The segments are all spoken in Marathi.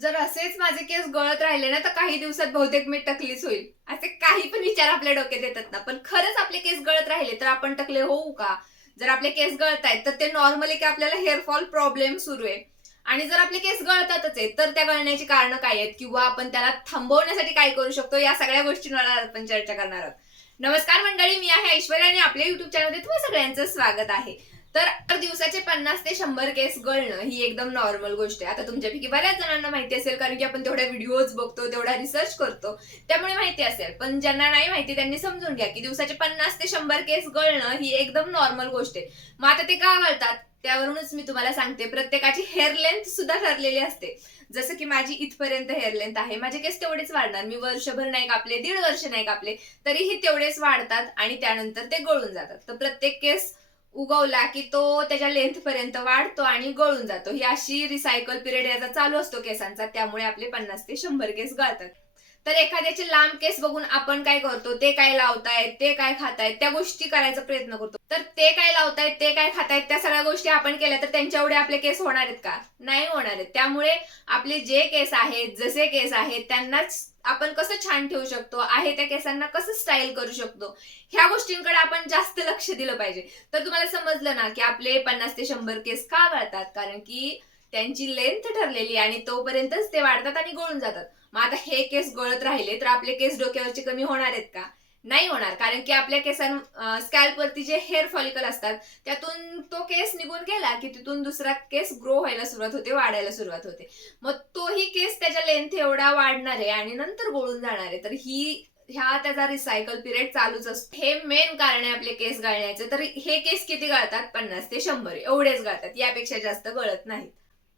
जर असेच माझे केस गळत राहिले ना तर काही दिवसात बहुतेक मी टकलीच होईल. असे काही पण विचार आपल्या डोक्यात येतात ना. पण खरंच आपले केस गळत राहिले तर आपण टकले होऊ का? जर आपले केस गळत आहेत तर ते नॉर्मली की आपल्याला हेअरफॉल प्रॉब्लेम सुरू आहे. आणि जर आपले केस गळतातच आहेत तर त्या गळण्याची कारणं काय आहेत? किंवा आपण त्याला थांबवण्यासाठी काय करू शकतो? या सगळ्या गोष्टींवर आपण चर्चा करणार आहोत. नमस्कार मंडळी मी आहे ऐश्वर्या आणि आपल्या युट्यूब चॅनलमध्ये तुम्हाला सगळ्यांचं स्वागत आहे. तर दिवसाचे पन्नास ते शंभर केस गळणं ही एकदम नॉर्मल गोष्ट आहे. आता तुमच्यापैकी बऱ्याच जणांना माहिती असेल कारण की आपण तेवढ्या व्हिडिओज बघतो तेवढा रिसर्च करतो. त्यामुळे माहिती असेल. पण ज्यांना नाही माहिती त्यांनी समजून घ्या की दिवसाचे पन्नास ते शंभर केस गळणं ही एकदम नॉर्मल गोष्ट आहे. मग आता ते का गळतात? त्यावरूनच मी तुम्हाला सांगते. प्रत्येकाची हेअर लेंथ सुद्धा ठरलेली असते. जसं की माझी इथपर्यंत हेअर लेंथ आहे. माझे केस तेवढेच वाढणार. मी वर्षभर नाही कापले दीड वर्ष नाही कापले तरीही तेवढेच वाढतात आणि त्यानंतर ते गळून जातात. तर प्रत्येक केस उगवला की तो त्याच्या लेंथ पर्यंत वाढतो आणि गळून जातो. ही अशी रिसायकल पिरियड याचा चालू असतो केसांचा. त्यामुळे आपले पन्नास ते शंभर केस गळतात. तर एखाद्याचे लांब केस बघून आपण काय करतो ते काय लावतायत ते काय खातायत त्या गोष्टी करायचा प्रयत्न करतो. तर ते काय लावतायत ते काय खातायत त्या सगळ्या गोष्टी आपण केल्या तर त्यांच्या एवढे आपले केस होणार आहेत का? नाही होणार आहेत. त्यामुळे आपले जे केस आहेत जसे केस आहेत त्यांनाच आपण कसं छान ठेवू शकतो आहे त्या केसांना कसं स्टाईल करू शकतो ह्या गोष्टींकडे आपण जास्त लक्ष दिलं पाहिजे. तर तुम्हाला समजलं ना की आपले पन्नास ते शंभर केस का वाढतात? कारण की त्यांची लेंथ ठरलेली आणि तोपर्यंतच ते वाढतात आणि गळून जातात. मग आता हे केस गळत राहिले तर आपले केस डोक्यावरचे कमी होणार आहेत का? नाही होणार कारण की आपल्या केसां स्कॅल्प वरती जे हेअर फॉलिकल असतात त्यातून तो केस निघून गेला की तिथून दुसरा केस ग्रो व्हायला सुरुवात होते वाढायला सुरुवात होते. मग तोही केस त्याच्या लेंथ एवढा वाढणार आहे आणि नंतर गळून जाणार आहे. तर ही ह्या त्याचा रिसायकल पिरियड चालूच असतो. हे मेन कारण आहे आपले केस गळण्याचे. तर हे केस किती गळतात? पन्नास ते शंभर. एवढेच गळतात. यापेक्षा जास्त गळत नाहीत.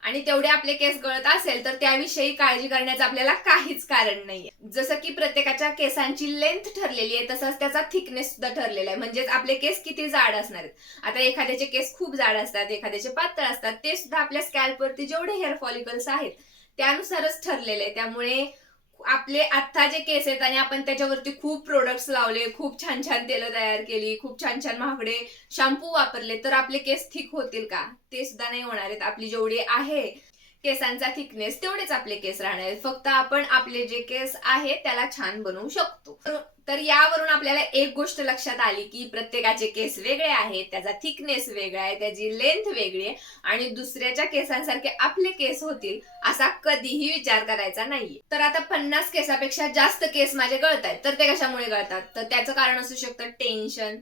आणि तेवढे आपले केस गळत असेल तर त्याविषयी काळजी करण्याचं आपल्याला काहीच कारण नाहीये. जसं की प्रत्येकाच्या केसांची लेंथ ठरलेली आहे तसंच त्याचा थिकनेस सुद्धा ठरलेला आहे. म्हणजेच आपले केस किती जाड असणार आहेत. आता एखाद्याचे केस खूप जाड असतात एखाद्याचे पातळ असतात ते सुद्धा आपल्या स्कॅल्पवरती जेवढे हेअर फॉलिकल्स आहेत त्यानुसारच ठरलेले आहे. त्यामुळे आपले आत्ता जे केस आहेत आणि आपण त्याच्यावरती खूप प्रोडक्ट्स लावले खूप छान छान तेलं तयार केली खूप छान छान महागडे शॅम्पू वापरले तर आपले केस थिक होतील का? ते सुद्धा नाही होणार आहेत. आपली जेवढी आहे केसांचा थिकनेस तेवढेच आपले केस राहणार आहेत. फक्त आपण आपले जे केस आहे त्याला छान बनवू शकतो. तर- यावरून आपल्याला एक गोष्ट लक्षात आली की प्रत्येकाचे केस वेगळे आहेत त्याचा थिकनेस वेगळा आहे त्याची लेंथ वेगळी आहे आणि दुसऱ्याच्या केसांसारखे आपले केस होतील असा कधीही विचार करायचा नाहीये. तर आता पन्नास केसापेक्षा जास्त केस माझे गळत आहेत तर ते कशामुळे गळतात? तर त्याचं कारण असू शकतं टेन्शन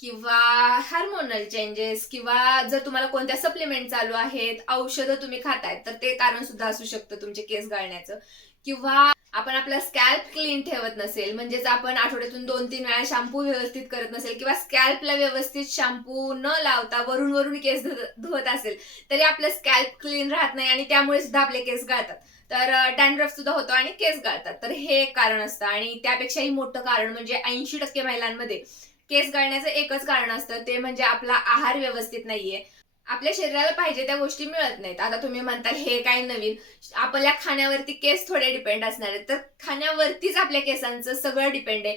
किंवा हार्मोनल चेंजेस किंवा जर तुम्हाला कोणत्या सप्लिमेंट चालू आहेत औषधं तुम्ही खातायत तर ते कारण सुद्धा असू शकतं तुमचे केस गळण्याचं किंवा आपण आपला स्कॅल्प क्लीन ठेवत नसेल म्हणजेच आपण आठवड्यातून दोन तीन वेळा शॅम्पू व्यवस्थित करत नसेल किंवा स्कॅल्पला व्यवस्थित शॅम्पू न लावता वरून वरून केस धुवत असेल तरी आपलं स्कॅल्प क्लीन राहत नाही आणि त्यामुळे सुद्धा आपले केस गळतात. तर डॅन्ड्रफ सुद्धा होतो आणि केस गळतात. तर हे एक कारण असतं आणि त्यापेक्षाही मोठं कारण म्हणजे ऐंशी टक्के महिलांमध्ये केस गळण्याचं एकच कारण असतं ते म्हणजे आपला आहार व्यवस्थित नाहीये. आपल्या शरीराला पाहिजे त्या गोष्टी मिळत नाहीत. आता तुम्ही म्हणताल हे काय नवीन? आपल्या खाण्यावरती केस थोडे डिपेंड असणार आहेत. तर खाण्यावरतीच आपल्या केसांचं सगळं डिपेंड आहे.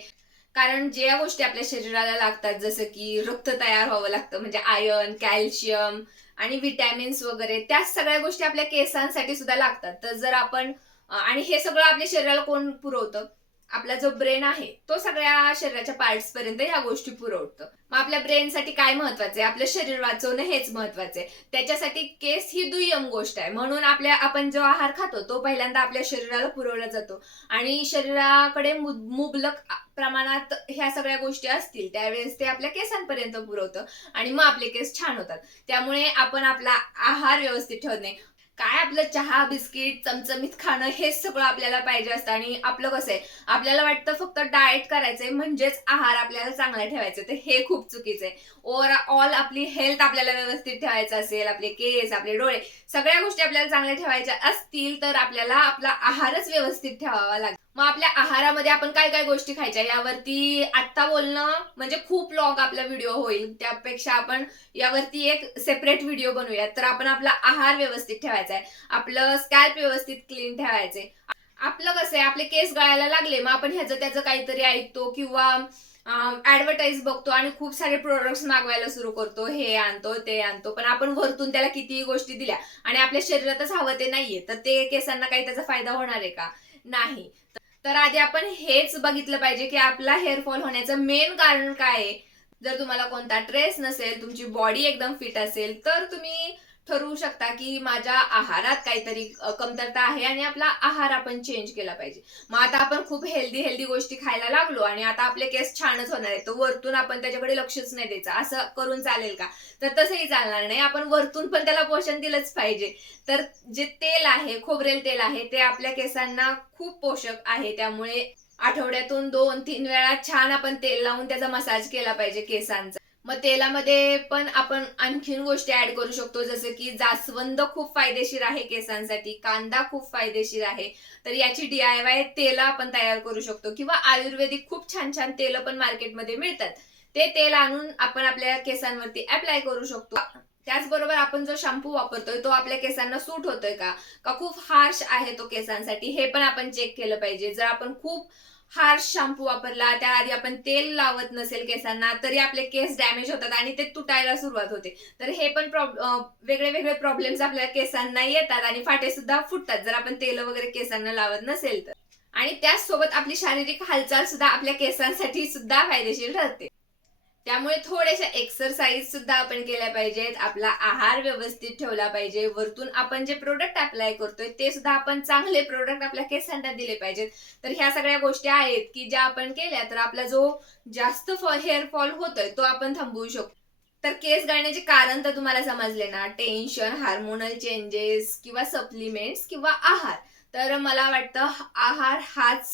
कारण ज्या गोष्टी आपल्या शरीराला लागतात जसं की रक्त तयार व्हावं लागतं म्हणजे आयर्न कॅल्शियम आणि विटॅमिन्स वगैरे त्या सगळ्या गोष्टी आपल्या केसांसाठी सुद्धा लागतात. तर जर आपण आणि हे सगळं आपल्या शरीराला कोण पुरवतं? आपला जो ब्रेन आहे तो सगळ्या शरीराच्या पार्ट्स पर्यंत या गोष्टी पुरवतो. मग आपल्या ब्रेनसाठी काय महत्वाचं आहे? आपलं शरीर वाचवणं हेच महत्वाचं आहे. त्याच्यासाठी केस ही दुय्यम गोष्ट आहे. म्हणून आपल्या आपण जो आहार खातो तो पहिल्यांदा आपल्या शरीराला पुरवला जातो. आणि शरीराकडे मुबलक प्रमाणात ह्या सगळ्या गोष्टी असतील त्यावेळेस ते आपल्या केसांपर्यंत पुरवतं. आणि मग आपले केस छान होतात. त्यामुळे आपण आपला आहार व्यवस्थित ठेवणे काय आपलं चहा बिस्किट चमचमीत खाणं हेच सगळं आपल्याला पाहिजे असतं. आणि आपलं कसं आहे आपल्याला वाटतं फक्त डाएट करायचंय म्हणजेच आहार आपल्याला चांगला ठेवायचा तर हे खूप चुकीचं आहे. ओव्हरऑल आपली हेल्थ आपल्याला व्यवस्थित ठेवायचं असेल आपले केस आपले डोळे सगळ्या गोष्टी आपल्याला चांगल्या ठेवायच्या असतील तर आपल्याला आपला आहारच व्यवस्थित ठेवावा लागेल. मग आपल्या आहारामध्ये आपण काय काय गोष्टी खायच्या यावरती आत्ता बोलणं म्हणजे खूप लॉग आपला व्हिडिओ होईल. त्यापेक्षा आपण यावरती एक सेपरेट व्हिडिओ बनवूया तर आपण आपला आहार व्यवस्थित ठेवायचा आहे आपलं स्कॅल्प व्यवस्थित क्लीन ठेवायचंय. आपलं कसं आहे आपले केस गळायला लागले मग आपण ह्याचं त्याचं काहीतरी ऐकतो किंवा ऍडव्हर्टाईज बघतो आणि खूप सारे प्रोडक्ट्स मागवायला सुरू करतो. हे आणतो ते आणतो. पण आपण वरतून त्याला कितीही गोष्टी दिल्या आणि आपल्या शरीरातच हवं ते नाहीये. तर ते केसांना काही त्याचा फायदा होणार आहे का? नाही. तर आधी आपण हेच बघितलं पाहिजे की आपला हेअरफॉल होण्याचं मेन कारण काय आहे. जर तुम्हाला कोणता ट्रेस नसेल तुमची बॉडी एकदम फिट असेल तर तुम्ही ठरवू शकता की माझ्या आहारात काहीतरी कमतरता आहे आणि आपला आहार आपण चेंज केला पाहिजे. मग आता आपण खूप हेल्दी हेल्दी गोष्टी खायला लागलो आणि आता आपले केस छानच होणार आहे तर वरतून आपण त्याच्याकडे लक्षच नाही द्यायचं. असं करून चालेल का? तर तसंही चालणार नाही. आपण वरतून पण त्याला पोषण दिलंच पाहिजे. तर जे तेल आहे खोबरेल तेल आहे ते आपल्या केसांना खूप पोषक आहे. त्यामुळे आठवड्यातून दोन तीन वेळा छान आपण तेल लावून त्याचा मसाज केला पाहिजे केसांचा. मग तेलामध्ये पण आपण आणखीन गोष्टी ऍड करू शकतो जसं की जास्वंद खूप फायदेशीर आहे केसांसाठी कांदा खूप फायदेशीर आहे. तर याची डीआयवाय तेल आपण तयार करू शकतो किंवा आयुर्वेदिक खूप छान छान तेल पण मार्केटमध्ये मिळतात. ते तेल आणून आपण आपल्या केसांवरती अप्लाय करू शकतो. त्याचबरोबर आपण जो शॅम्पू वापरतोय तो आपल्या केसांना सूट होतोय का? का खूप हार्श आहे तो केसांसाठी? हे पण आपण चेक केलं पाहिजे. जर आपण खूप हार्श शॅम्पू वापरला त्याआधी आपण तेल लावत नसेल केसांना तरी आपले केस डॅमेज होतात आणि ते तुटायला सुरुवात होते. तर हे पण वेगळे वेगळे प्रॉब्लेम्स आपल्या केसांना येतात आणि फाटे सुद्धा फुटतात जर आपण तेल वगैरे केसांना लावत नसेल तर. आणि त्याचसोबत आपली शारीरिक हालचाल सुद्धा आपल्या केसांसाठी सुद्धा फायदेशीर ठरते. त्यामुळे थोड्याशा एक्सरसाइज सुद्धा आपण केल्या पाहिजेत. आपला आहार व्यवस्थित ठेवला पाहिजे. वरतून आपण जे प्रोडक्ट अप्लाय करतोय ते सुद्धा आपण चांगले प्रोडक्ट आपल्या केसांना दिले पाहिजेत. तर ह्या सगळ्या गोष्टी आहेत की ज्या आपण केल्या तर आपला जो जास्त हेअर फॉल होतोय तो आपण थांबवू शकतो तर केस गाळण्याचे कारण तर तुम्हाला समजले ना. टेन्शन हार्मोनल चेंजेस किंवा सप्लिमेंट्स किंवा आहार. तर मला वाटतं आहार हाच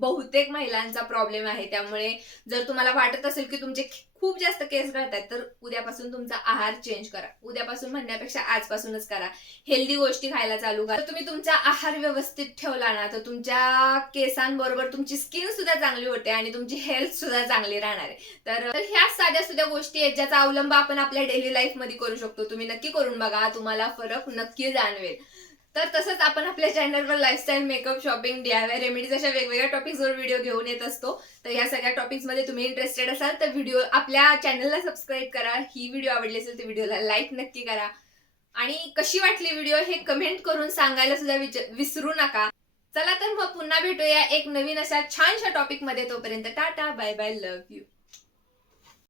बहुतेक महिलांचा प्रॉब्लेम आहे. त्यामुळे जर तुम्हाला वाटत असेल की तुमचे खूप जास्त केस गळतात तर उद्यापासून तुमचा आहार चेंज करा. उद्यापासून म्हणण्यापेक्षा आजपासूनच करा. हेल्दी गोष्टी खायला चालू करा. तर तुम्ही तुमचा आहार व्यवस्थित ठेवला ना तर तुमच्या केसांबरोबर तुमची स्किन सुद्धा चांगली होते आणि तुमची हेल्थ सुद्धा चांगली राहणार आहे. तर तर ह्या साध्या सुद्धा गोष्टी आहेत ज्याचा अवलंब आपण आपल्या डेली लाईफमध्ये करू शकतो. तुम्ही नक्की करून बघा तुम्हाला फरक नक्की जाणवेल. तर तसंच आपण आपल्या चॅनलवर lifestyle makeup shopping DIY remedies अशा वेगवेगळ्या टॉपिक्सवर व्हिडिओ घेऊन येत असतो. तर या सगळ्या टॉपिक्समध्ये तुम्ही इंटरेस्टेड असाल तर व्हिडिओ आपल्या चॅनलला सबस्क्राईब करा. ही व्हिडिओ आवडली असेल तर व्हिडिओला लाईक नक्की करा. आणि कशी वाटली व्हिडिओ हे कमेंट करून सांगायला सुद्धा विसरू नका. चला तर मग पुन्हा भेटूया एक नवीन अशा छानशा टॉपिकमध्ये तोपर्यंत tata bye bye love you